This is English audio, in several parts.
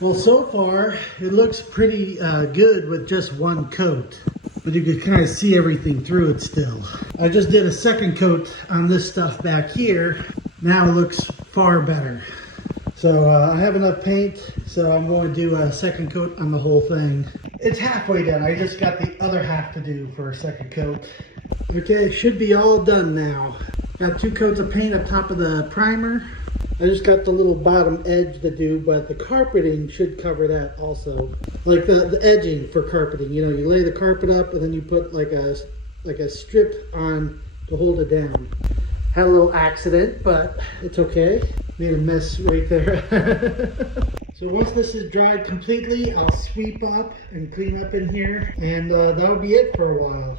Well, so far it looks pretty good with just one coat, but you can kind of see everything through it still. I just did a second coat on this stuff back here. Now it looks far better. So I have enough paint, so I'm going to do a second coat on the whole thing. It's halfway done. I just got the other half to do for a second coat. Okay, it should be all done now. Got 2 coats of paint up top of the primer. I just got the little bottom edge to do, but the carpeting should cover that also. Like the edging for carpeting, you know, you lay the carpet up and then you put like a strip on to hold it down. Had a little accident, but it's okay. Made a mess right there. So once this is dried completely, I'll sweep up and clean up in here, and that'll be it for a while.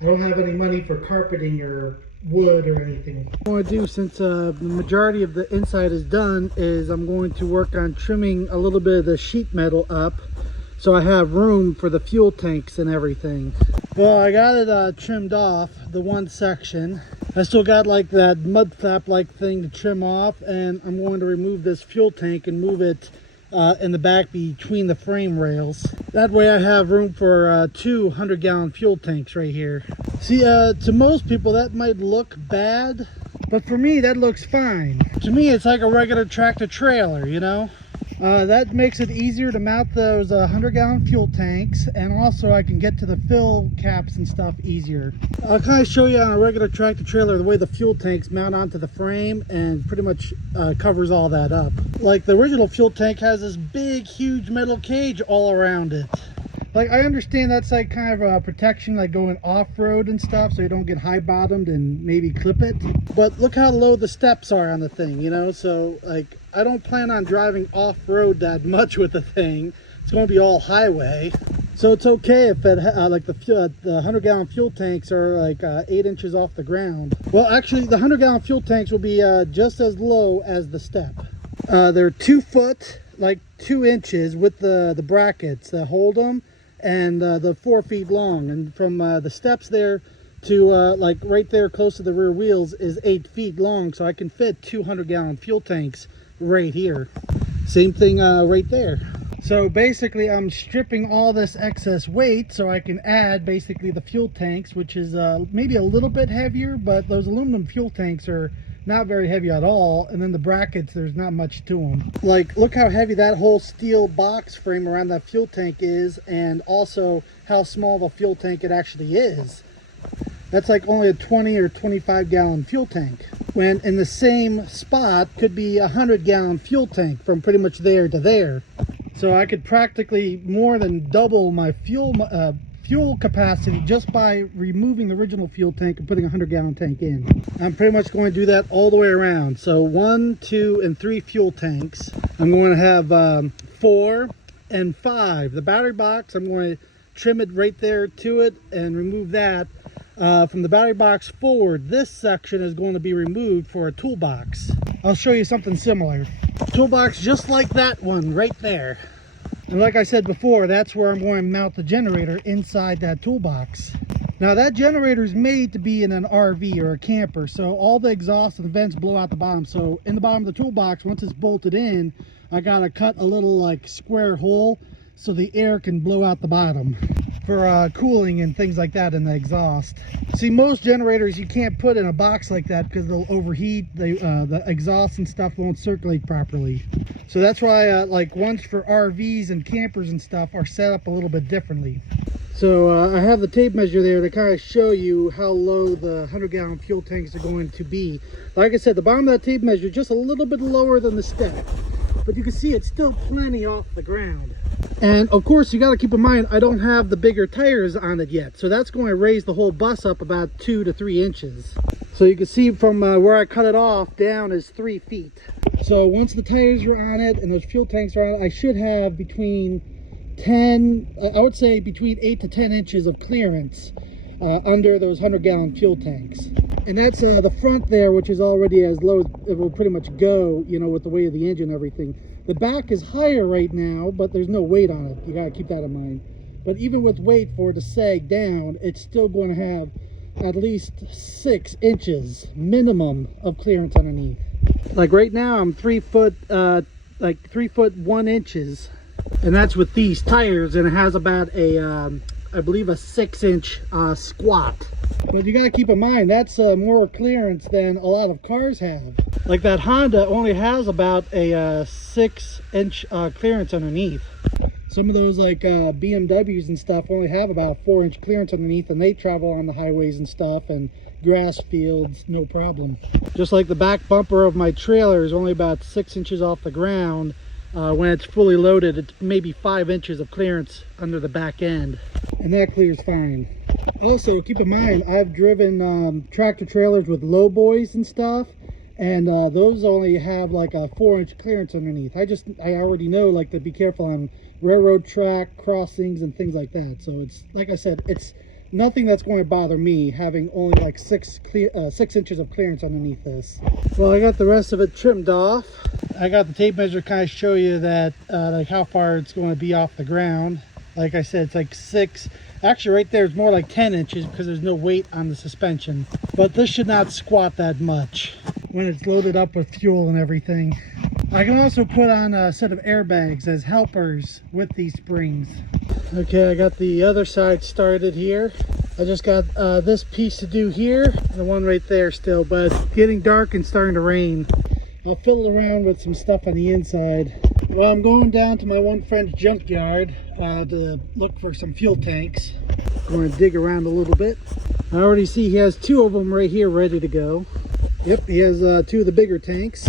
I don't have any money for carpeting or wood or anything. What I want to do, since the majority of the inside is done, is I'm going to work on trimming a little bit of the sheet metal up so I have room for the fuel tanks and everything. Well, I got it trimmed off, the one section. I still got like that mud flap like thing to trim off, and I'm going to remove this fuel tank and move it in the back between the frame rails. That way I have room for 2 100-gallon fuel tanks right here. See, to most people that might look bad, but for me that looks fine. To me it's like a regular tractor trailer, you know. That makes it easier to mount those 100-gallon fuel tanks, and also I can get to the fill caps and stuff easier. I'll kind of show you on a regular tractor trailer the way the fuel tanks mount onto the frame, and pretty much covers all that up. Like the original fuel tank has this big huge metal cage all around it. Like, I understand that's like kind of a protection, like going off-road and stuff, so you don't get high-bottomed and maybe clip it. But look how low the steps are on the thing, you know? So, like, I don't plan on driving off-road that much with the thing. It's going to be all highway. So it's okay if it, like the 100-gallon fuel tanks are like 8 inches off the ground. Well, actually, the 100-gallon fuel tanks will be just as low as the step. They're 2 foot, like 2 inches with the brackets that hold them, and the 4 feet long, and from the steps there to like right there close to the rear wheels is 8 feet long, so I can fit 200-gallon fuel tanks right here. Same thing right there. So basically I'm stripping all this excess weight so I can add basically the fuel tanks, which is maybe a little bit heavier, but those aluminum fuel tanks are not very heavy at all, and then the brackets, there's not much to them. Like, look how heavy that whole steel box frame around that fuel tank is, and also how small the fuel tank it actually is. That's like only a 20 or 25-gallon fuel tank, when in the same spot could be a 100-gallon fuel tank from pretty much there to there. So I could practically more than double my fuel capacity just by removing the original fuel tank and putting a 100-gallon tank in. I'm pretty much going to do that all the way around. So 1, 2, and 3 fuel tanks. I'm going to have 4 and 5. The battery box, I'm going to trim it right there to it and remove that. From the battery box forward, this section is going to be removed for a toolbox. I'll show you something similar. Toolbox just like that one right there. And like I said before, that's where I'm going to mount the generator inside that toolbox. Now that generator is made to be in an RV or a camper, so all the exhaust and the vents blow out the bottom. So in the bottom of the toolbox, once it's bolted in, I gotta cut a little like square hole so the air can blow out the bottom for cooling and things like that in the exhaust. See, most generators you can't put in a box like that because they'll overheat. The exhaust and stuff won't circulate properly. So that's why like ones for RVs and campers and stuff are set up a little bit differently. So I have the tape measure there to kind of show you how low the 100-gallon fuel tanks are going to be. Like I said, the bottom of that tape measure just a little bit lower than the step, but you can see it's still plenty off the ground. And of course, you got to keep in mind, I don't have the bigger tires on it yet, so that's going to raise the whole bus up about 2 to 3 inches. So you can see from where I cut it off down is 3 feet. So once the tires are on it and those fuel tanks are on it, I should have between 10, I would say between 8 to 10 inches of clearance under those 100-gallon fuel tanks. And that's the front there, which is already as low as it will pretty much go, you know, with the weight of the engine and everything. The back is higher right now, but there's no weight on it. You got to keep that in mind. But even with weight for it to sag down, it's still going to have at least 6 inches minimum of clearance underneath. Like right now, I'm 3 foot like 3 foot 1 inches, and that's with these tires, and it has about a I believe a 6-inch squat. But you gotta keep in mind, that's more clearance than a lot of cars have. Like that Honda only has about a 6-inch clearance underneath. Some of those like BMWs and stuff only have about a 4-inch clearance underneath, and they travel on the highways and stuff and grass fields, no problem. Just like the back bumper of my trailer is only about 6 inches off the ground. When it's fully loaded, it's maybe 5 inches of clearance under the back end, and that clears fine. Also, keep in mind, I've driven tractor trailers with low boys and stuff, and those only have like a 4-inch clearance underneath. I already know, like, to be careful on railroad track crossings and things like that. So it's, like I said, it's nothing that's going to bother me having only like 6 inches of clearance underneath this. Well, I got the rest of it trimmed off. I got the tape measure to kind of show you that like how far it's going to be off the ground. Like I said, it's like 6. Actually, right there is more like 10 inches because there's no weight on the suspension. But this should not squat that much when it's loaded up with fuel and everything. I can also put on a set of airbags as helpers with these springs. Okay, I got the other side started here. I just got this piece to do here, and the one right there still, but it's getting dark and starting to rain. I'll fiddle around with some stuff on the inside. Well, I'm going down to my one friend's junkyard to look for some fuel tanks. I'm going to dig around a little bit. I already see he has 2 of them right here ready to go. Yep, he has 2 of the bigger tanks.